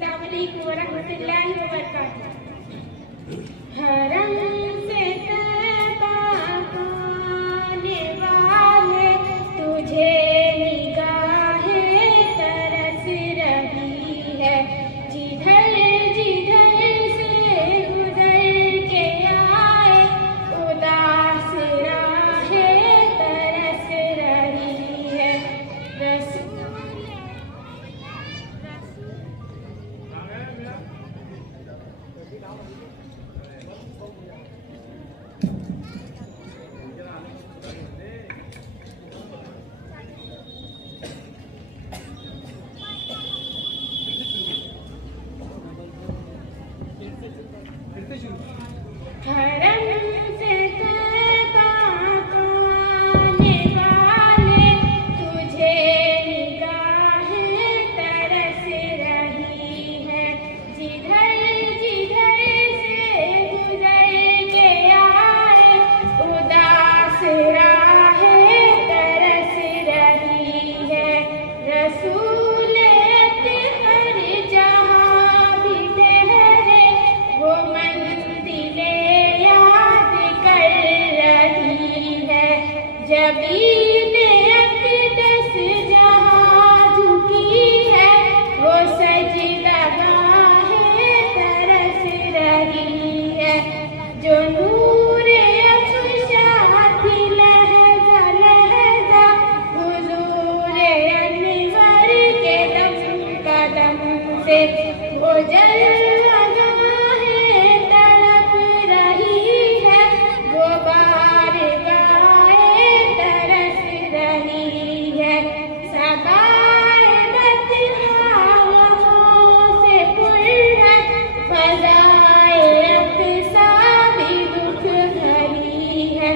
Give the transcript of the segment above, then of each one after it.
अस्सलाम वालेकुम वरहमतुल्लाहि वबरकातुहू। हरम से तैबा आने वाले तुझे निगाहें तरस रही है, जिधर जिधर से गुजर के आए उदास राहें तरस रही है। हरम से तैबा आने वाले तुझे निगाहें तरस रही है, जिधर जिधर से गुजर के आए उदास राहें तरस रही है। रसूल अतहर जहाँ भी ठहरे वो मंजिले याद कर रही है, जबीन अक़दस जहाँ झुकी है वो सजदागाहें तरस रही है। जो नूरे अफ़शा थी लहज़ा लहज़ा हुज़ूर अनवर के दम कदम से, वो जलवागाहें तड़प रही है, वो बारगाहें तरस रही है। सबाए बतहाओं से पुर है, फ़ज़ाए अक़सा भी दुख भरी है।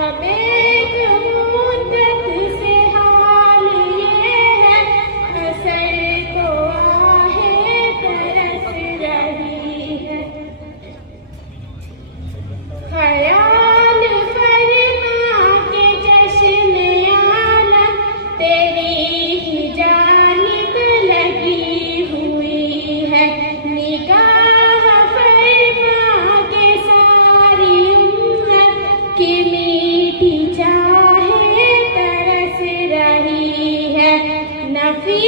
अब एक मुद्दत से हाल ये है, असर को आहें तरस रही है। ख़याल फरमा के जश्न आलम तेरी ही जानिब लगी हुई है, निगाह फरमा के सारी उम्मत की मीठी चाहें तरस रही है। नफी